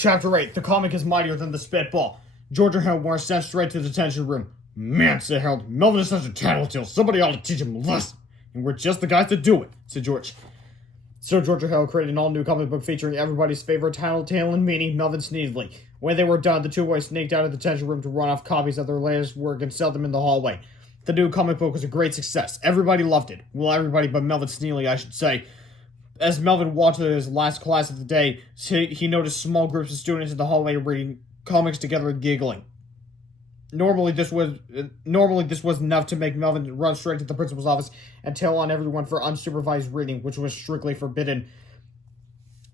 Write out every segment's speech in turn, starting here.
Chapter 8. The comic is mightier than the spitball. George and Harold were sent straight to the detention room. Man, said Harold, Melvin is such a tattletale. Somebody ought to teach him a lesson. And we're just the guys to do it, said George. So George and Harold created an all-new comic book featuring everybody's favorite tattletale and meaning, Melvin Sneedley. When they were done, the two boys sneaked out of the detention room to run off copies of their latest work and sell them in the hallway. The new comic book was a great success. Everybody loved it. Well, everybody but Melvin Sneedley, I should say. As Melvin walked to his last class of the day, he noticed small groups of students in the hallway reading comics together and giggling. Normally this was enough to make Melvin run straight to the principal's office and tell on everyone for unsupervised reading, which was strictly forbidden.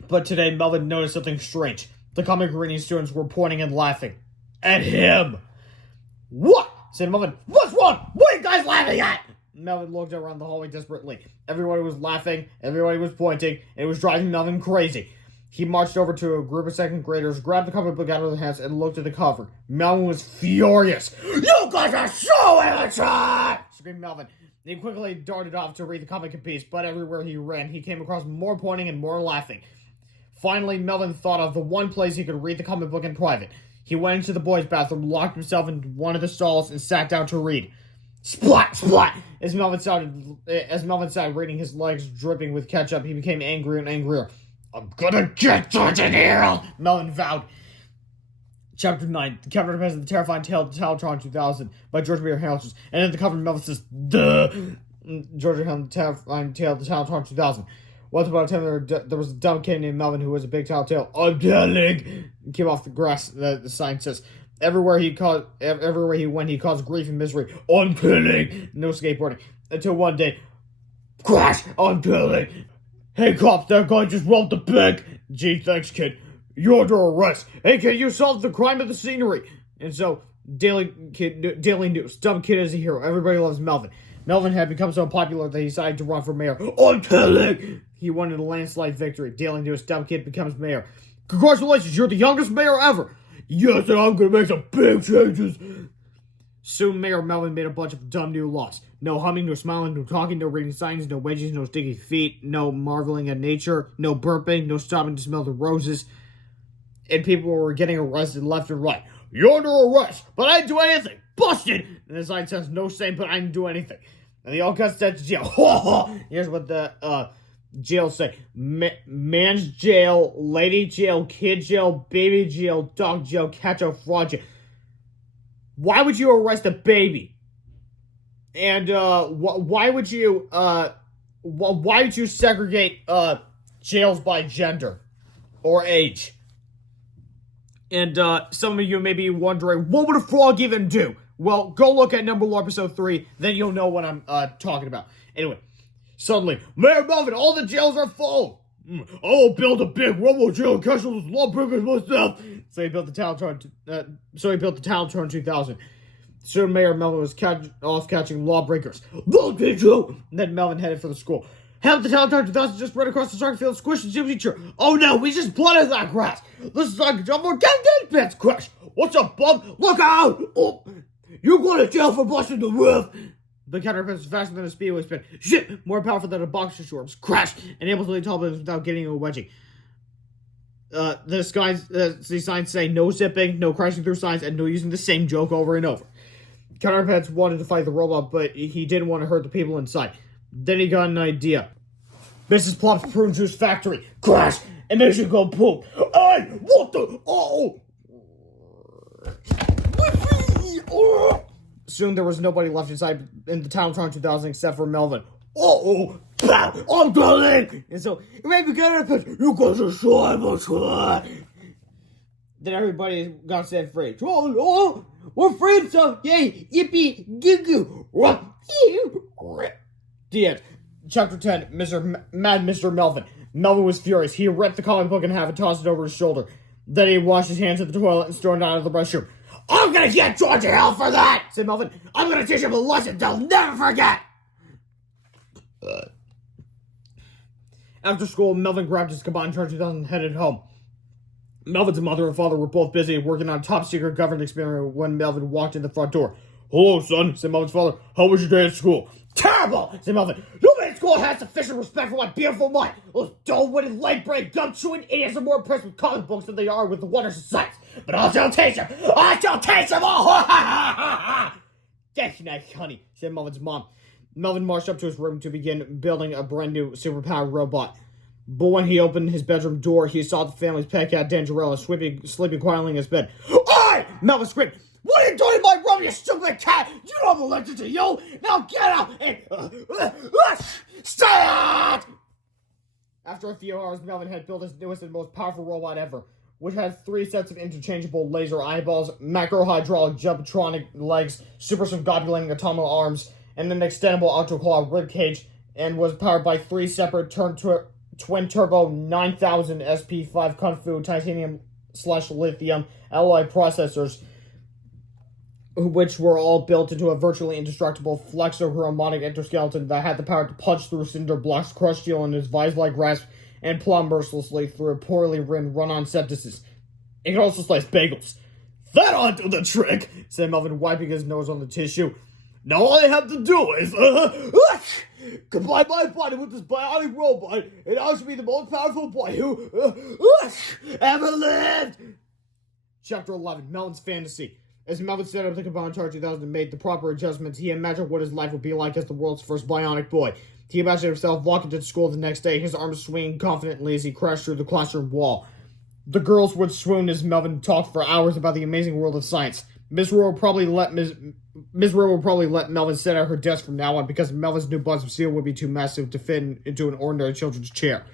But today, Melvin noticed something strange. The comic reading students were pointing and laughing. At him! What? Said Melvin. What's wrong? What are you guys laughing at? Melvin looked around the hallway desperately. Everybody was laughing, everybody was pointing, and it was driving Melvin crazy. He marched over to a group of second graders, grabbed the comic book out of their hands, and looked at the cover. Melvin was furious. You guys are so immature! Screamed Melvin. He quickly darted off to read the comic in peace, but everywhere he ran, he came across more pointing and more laughing. Finally, Melvin thought of the one place he could read the comic book in private. He went into the boys' bathroom, locked himself in one of the stalls, and sat down to read. Splat, splat! As Melvin sat reading, his legs dripping with ketchup, he became angrier and angrier. I'm gonna get George and Harold, Melvin vowed. Chapter 9. The Captain Underpants and the Terrifying Tale of the Talentorn 2000 by George B. Harrelson. And then the cover, Melvin says, Duh! George and Harold, the Terrifying Tale of the Talentorn 2000. Once upon a time, there was a dumb kid named Melvin who was a big tattletale. I'm telling! Came off the grass, the sign says. Everywhere he went, he caused grief and misery. I'm killing! No skateboarding. Until one day, crash! I'm killing! Hey cops, that guy just robbed the bank! Gee, thanks kid. You're under arrest. Hey kid, you solved the crime of the scenery! And so, Daily News. Dumb kid is a hero. Everybody loves Melvin. Melvin had become so popular that he decided to run for mayor. I'm killing! He won in a landslide victory. Daily News. Dumb kid becomes mayor. Congratulations, you're the youngest mayor ever! Yes, and I'm gonna make some big changes! Soon, Mayor Melvin made a bunch of dumb new laws. No humming, no smiling, no talking, no reading signs, no wedgies, no sticky feet, no marveling at nature, no burping, no stopping to smell the roses. And people were getting arrested left and right. You're under arrest, but I didn't do anything! Busted! And the sign says, no saying, but I didn't do anything. And they all got sent to jail. Here's what the jail say. Man's jail, lady jail, kid jail, baby jail, dog jail, cat jail, fraud jail. Why would you arrest a baby? And why would you segregate jails by gender or age? And some of you may be wondering, what would a frog even do? Well, go look at Number Law episode 3, then you'll know what I'm talking about. Anyway, suddenly, Mayor Melvin, all the jails are full. I will build a big rubble jail and catch those lawbreakers myself. So he built the Talentorn 2000. Soon Mayor Melvin was catching lawbreakers. They'll get you! Then Melvin headed for the school. Help, the Talentorn 2000 just ran across the soccer field, squished the gym teacher. Oh no, we just planted that grass. This is like a jump for Underpants crash. What's up, bub? Look out! Oh, you're going to jail for busting the roof. The Underpants was faster than a speedway spin. Shit! More powerful than a boxer shorts. Crash! And able to lead tall buildings without getting a wedgie. The signs say no zipping, no crashing through signs, and no using the same joke over and over. Underpants wanted to fight the robot, but he didn't want to hurt the people inside. Then he got an idea. Mrs. Plop's prune juice factory. Crash! It makes you go poop. Hey! What the? Oh! Soon there was nobody left inside in the Talentorn 2000 except for Melvin. Uh-oh! Pow! I'm done! And so, it made me get a pitch. You guys are so immature. Then everybody got set free. Oh, we're free, so yay! Yippee! Goo-goo! The end. Chapter 10. Mr. Melvin. Melvin was furious. He ripped the comic book in half and tossed it over his shoulder. Then he washed his hands at the toilet and stormed out of the restroom. I'm gonna get George in hell for that, said Melvin. I'm gonna teach him a lesson they'll never forget. After school, Melvin grabbed his combined Turn 2000 and headed home. Melvin's mother and father were both busy working on a top-secret government experiment when Melvin walked in the front door. Hello, son, said Melvin's father. How was your day at school? Terrible, said Melvin. Nobody at school has sufficient respect for my beautiful mind. Those dull-witted, leg-brained, gum-chewing idiots are more impressed with comic books than they are with the wonders of science. But I shall teach them! I shall teach them all! Thank you, nice honey, said Melvin's mom. Melvin marched up to his room to begin building a brand new superpowered robot. But when he opened his bedroom door, he saw the family's pet cat, Dangerella, sleeping quietly in his bed. Oi! Melvin screamed. What are you doing in my room, you stupid cat? You know I'm allergic to you! Now get out and... stay out! After a few hours, Melvin had built his newest and most powerful robot ever, which had 3 sets of interchangeable laser eyeballs, macro-hydraulic jumpatronic legs, super subgobulating autonomous arms, and an extendable octoclaw rib cage, and was powered by 3 separate twin-turbo 9000 SP5 Kung Fu titanium/lithium alloy processors, which were all built into a virtually indestructible flexochromatic endoskeleton that had the power to punch through cinder blocks, crush steel in his vise-like grasp, and plow mercilessly through a poorly rimmed run-on septices. It could also slice bagels. That ought to do the trick, said Melvin, wiping his nose on the tissue. Now all I have to do is combine my body with this bionic robot, and I should be the most powerful boy who ever lived. Chapter 11, Melvin's Fantasy. As Melvin set up the Combined 2000 and made the proper adjustments, he imagined what his life would be like as the world's first bionic boy. He imagined himself walking to school the next day, his arms swinging confidently as he crashed through the classroom wall. The girls would swoon as Melvin talked for hours about the amazing world of science. Miss Rowe would probably let Melvin sit at her desk from now on because Melvin's new buzz of steel would be too massive to fit into an ordinary children's chair.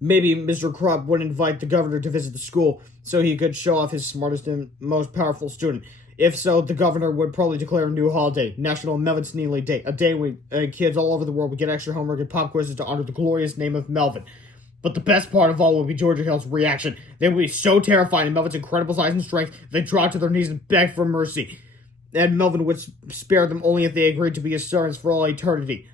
Maybe Mr. Krupp would invite the governor to visit the school so he could show off his smartest and most powerful student. If so, the governor would probably declare a new holiday, National Melvin Sneely Day, a day when kids all over the world would get extra homework and pop quizzes to honor the glorious name of Melvin. But the best part of all would be Georgia Hill's reaction. They would be so terrified in Melvin's incredible size and strength, they'd drop to their knees and beg for mercy. And Melvin would spare them only if they agreed to be his servants for all eternity.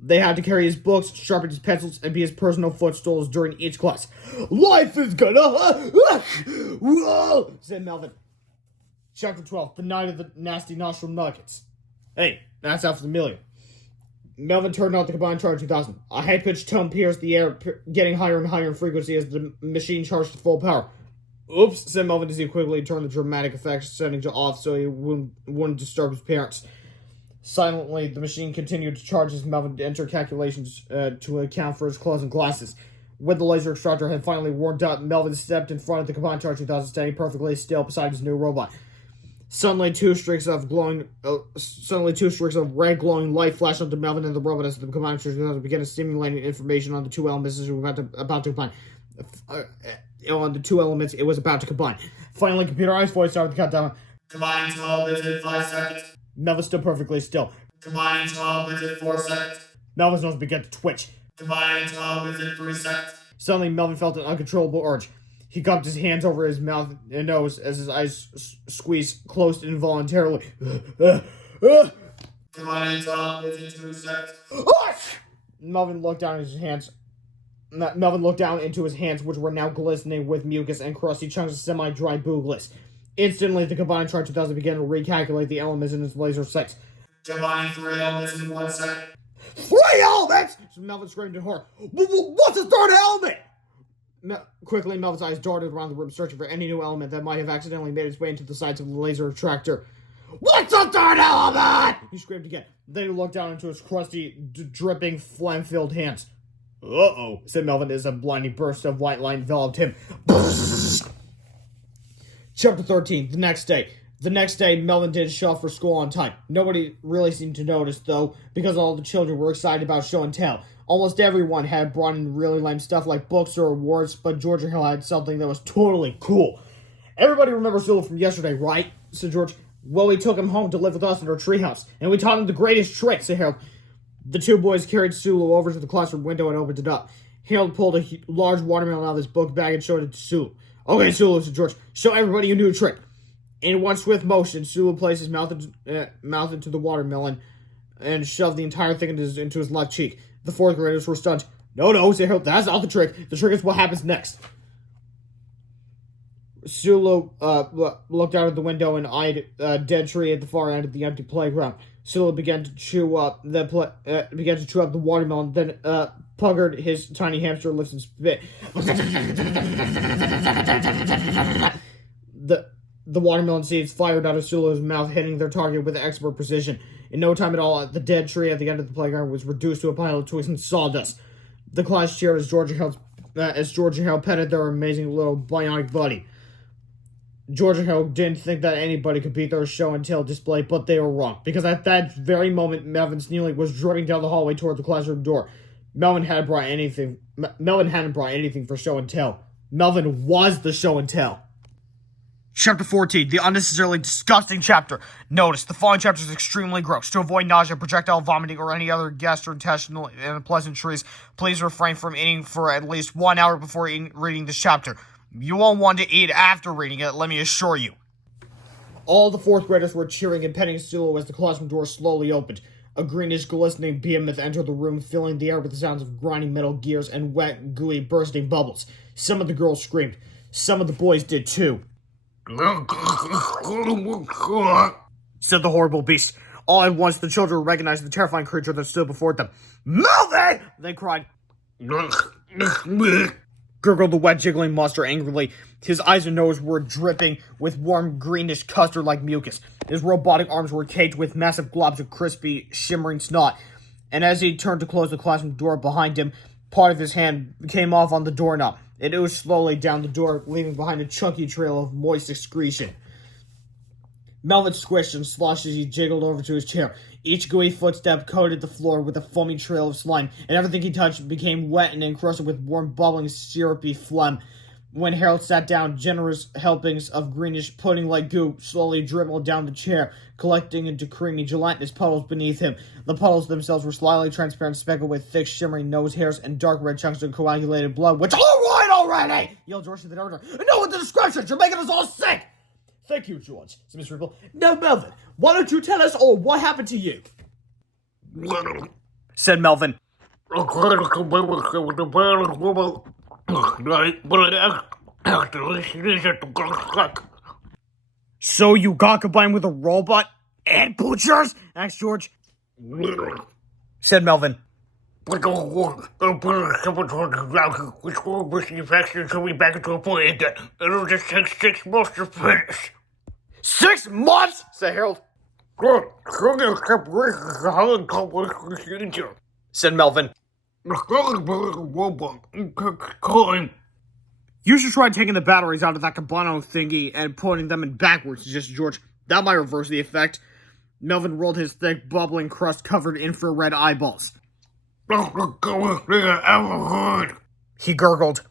They had to carry his books, sharpen his pencils, and be his personal footstools during each class. Life is gonna... said Melvin. Chapter 12, The Night of the Nasty Nostril Nuggets. Hey, that sounds familiar. Melvin turned out the Combined Charge 2000. A high-pitched tone pierced the air, getting higher and higher in frequency as the machine charged to full power. Oops, said Melvin as he quickly turned the dramatic effects setting to off so he wouldn't disturb his parents. Silently, the machine continued to charge as Melvin entered calculations to account for his clothes and glasses. When the laser extractor had finally warmed up, Melvin stepped in front of the Combined Charge 2000, standing perfectly still beside his new robot. Suddenly, two streaks of red glowing light flashed onto Melvin and the robot as the Combined Charge 2000 began stimulating information on the two elements it was about to combine. It was about to combine. Finally, computerized voice started the countdown. Combining 12 bits in 5 seconds. Melvin stood perfectly still. Combining 12 bits in 4 seconds. Melvin's nose began to twitch. Combining 12 bits in 3 seconds. Suddenly, Melvin felt an uncontrollable urge. He cupped his hands over his mouth and nose as his eyes squeezed closed involuntarily. Combining 12 bits in 2 seconds. Melvin looked down into his hands, which were now glistening with mucus and crusty chunks of semi-dry booglis. Instantly, the Combined Charge 2000 began to recalculate the elements in his laser sights. Combining 3 elements in 1 second. 3 elements! Melvin screamed in horror. What's the third element? Quickly, Melvin's eyes darted around the room, searching for any new element that might have accidentally made its way into the sights of the laser attractor. What's the third element? He screamed again. Then he looked down into his crusty, dripping, phlegm-filled hands. Uh-oh, said Melvin as a blinding burst of white light enveloped him. Chapter 13, The Next Day. The next day, Melvin didn't show up for school on time. Nobody really seemed to notice, though, because all the children were excited about show and tell. Almost everyone had brought in really lame stuff like books or awards, but Georgia Hill had something that was totally cool. Everybody remembers Sulu from yesterday, right? Said George. Well, we took him home to live with us in our treehouse, and we taught him the greatest trick, said Harold. The two boys carried Sulu over to the classroom window and opened it up. Harold pulled a large watermelon out of his book bag and showed it to Sulu. Okay, Sulu, said George, show everybody your new trick. In one swift motion, Sulu placed his mouth into the watermelon and shoved the entire thing into his left cheek. The fourth graders were stunned. No, said Harold, that's not the trick. The trick is what happens next. Sulu looked out of the window and eyed a dead tree at the far end of the empty playground. Sulu began to chew up the watermelon, then puggered his tiny hamster lips and spit. The watermelon seeds fired out of Sulu's mouth, hitting their target with expert precision. In no time at all, the dead tree at the end of the playground was reduced to a pile of twigs and sawdust. The class cheered as George and Hale petted their amazing little bionic buddy. George and Hale didn't think that anybody could beat their show and tell display, but they were wrong, because at that very moment, Melvin Snealy was driving down the hallway toward the classroom door. Melvin hadn't brought anything for show and tell. Melvin was the show and tell. Chapter 14, the unnecessarily disgusting chapter. Notice, the following chapter is extremely gross. To avoid nausea, projectile vomiting, or any other gastrointestinal unpleasantries, please refrain from eating for at least 1 hour before reading this chapter. You won't want to eat after reading it, let me assure you. All the fourth graders were cheering and petting Sulu as the classroom door slowly opened. A greenish, glistening behemoth entered the room, filling the air with the sounds of grinding metal gears and wet, gooey, bursting bubbles. Some of the girls screamed. Some of the boys did too. Said the horrible beast. All at once, the children recognized the terrifying creature that stood before them. Melvin! They cried. Gurgled the wet, jiggling monster angrily. His eyes and nose were dripping with warm, greenish, custard-like mucus. His robotic arms were caked with massive globs of crispy, shimmering snot. And as he turned to close the classroom door behind him, part of his hand came off on the doorknob. It oozed slowly down the door, leaving behind a chunky trail of moist excretion. Melvin squished and sloshed as he jiggled over to his chair. Each gooey footstep coated the floor with a foamy trail of slime, and everything he touched became wet and encrusted with warm, bubbling, syrupy phlegm. When Harold sat down, generous helpings of greenish pudding-like goo slowly dribbled down the chair, collecting into creamy, gelatinous puddles beneath him. The puddles themselves were slightly transparent, speckled with thick, shimmering nose hairs and dark red chunks of coagulated blood, which— "All right already!" yelled George to the director. "No with the descriptions! You're making us all sick!" "Thank you, George," said Mr. Ripple. "Now, Melvin, why don't you tell us all what happened to you?" said Melvin. "So you got combined with a robot and butchers?" asked George. Said Melvin. It'll just take 6 months to finish. 6 months? Said Harold. Said Melvin. You should try taking the batteries out of that Cabano thingy and putting them in backwards, suggested George. That might reverse the effect. Melvin rolled his thick, bubbling, crust-covered infrared eyeballs. He gurgled.